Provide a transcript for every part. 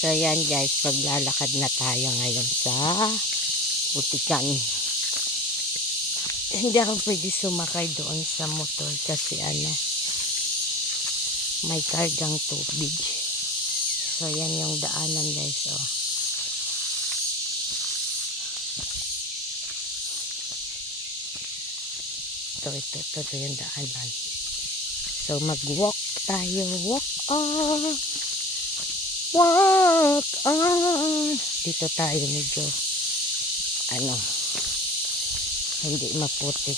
So yan guys, maglalakad na tayo ngayon sa Putikan. Hindi ako pwede sumakay doon sa motor kasi may kargang tubig. So yan yung daanan guys. Oh. Ito yung daanan. So mag-walk tayo. Walk on. Walk on. Dito tayo medyo hindi maputik.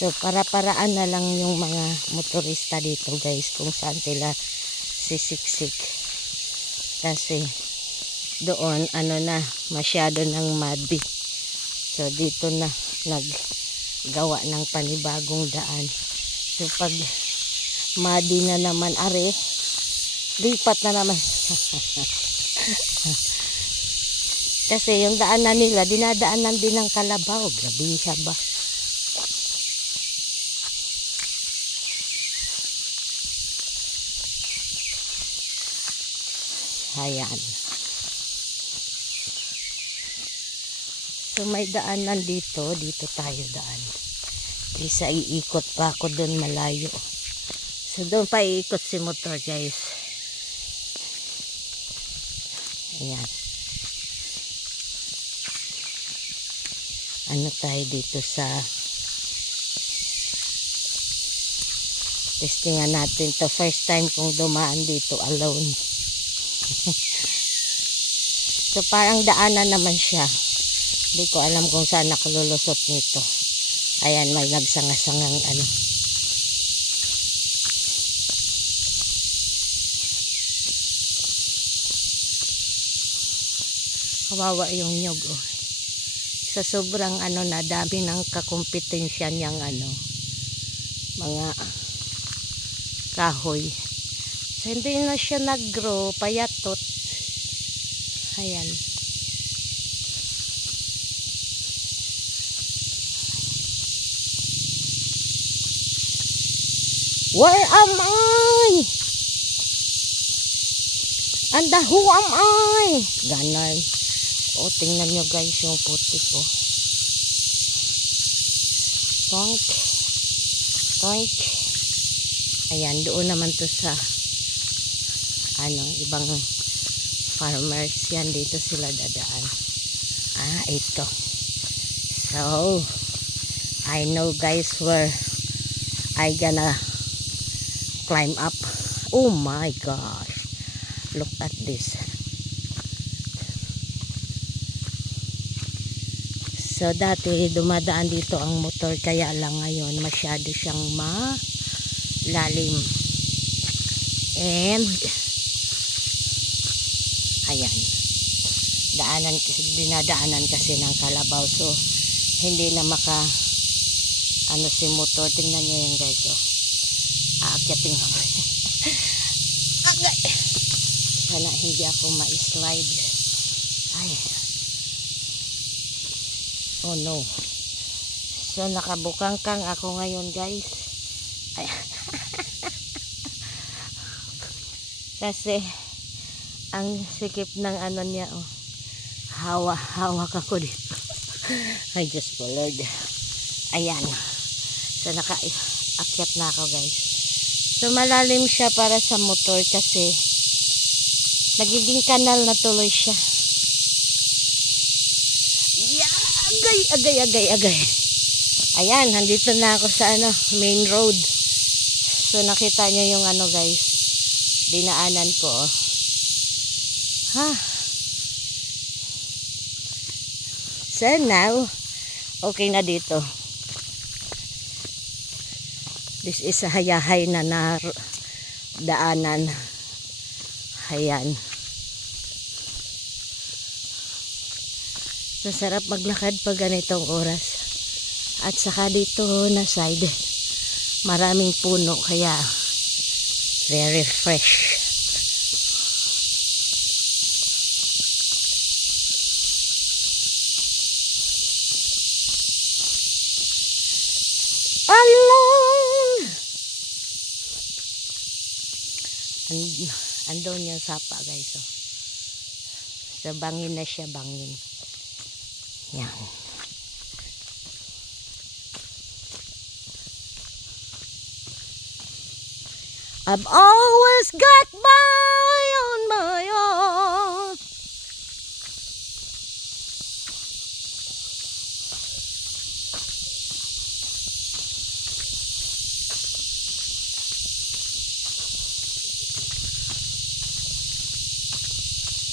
So para-paraan na lang yung mga motorista dito guys kung saan sila sisiksik. Kasi doon masyado ng muddy. So dito na naggawa ng panibagong daan. So pag muddy na naman lipat na naman. Kasi yung daanan nila dinadaanan din ng kalabaw. Grabe siya ba? Ayan. So may daanan dito tayo daan. Isa iikot pa ako doon malayo. So doon pa iikot si motor guys. Ayan. Tayo dito sa testingan natin to. First time kong dumaan dito alone. So parang daanan naman siya. Hindi ko alam kung saan nakalulusot nito. Ayan, may nagsangasangang kawawa yung nyog oh. Sa sobrang na dami ng kakumpetensya niyang mga kahoy. So hindi na siya nag-grow, payatot. Ayan. Where am I? And who am I? Ganon. O, tingnan nyo guys yung putik oh. Tonk. Tonk. Ayan, doon naman to sa ibang farmers yan. Dito sila dadaan. Ito. So, I know guys where I gonna climb up. Oh my gosh. Look at this. So dati dumadaan dito ang motor kaya lang ngayon masyado siyang malalim. And ayan. Dinadaanan kasi ng kalabaw. So hindi na si motor. Tingnan niyo yan guys oh. Aakyatin ako. Agay. Sana hindi ako ma-slide. Ay. Oh no. So nakabukangkang ako ngayon guys. Ay. Kasi ang sikip ng niya oh. Hawak ako dito. Ay Diyos po Lord. Ayan. So nakaakyat na ako guys. So malalim siya para sa motor kasi nagiging kanal na tuloy siya. Agay. Ayan, nandito na ako sa main road. So nakita nyo yung guys, dinaanan ko oh. So now, okay na dito. This is a hayahay na daanan. Ayan. Masarap maglakad pag ganitong oras. At saka dito na side, maraming puno kaya very fresh. Along Andun yung sapa guys. Oh. So bangin na siya, bangin. Yan. I've always got by on my own.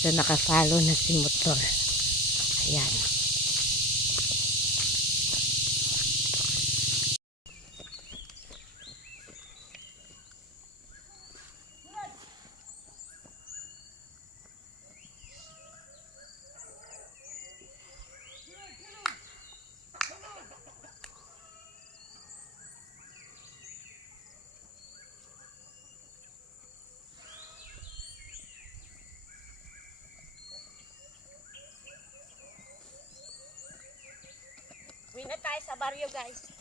So nakafollow na si motor. Ayan. Uwi na tayo sa baryo guys.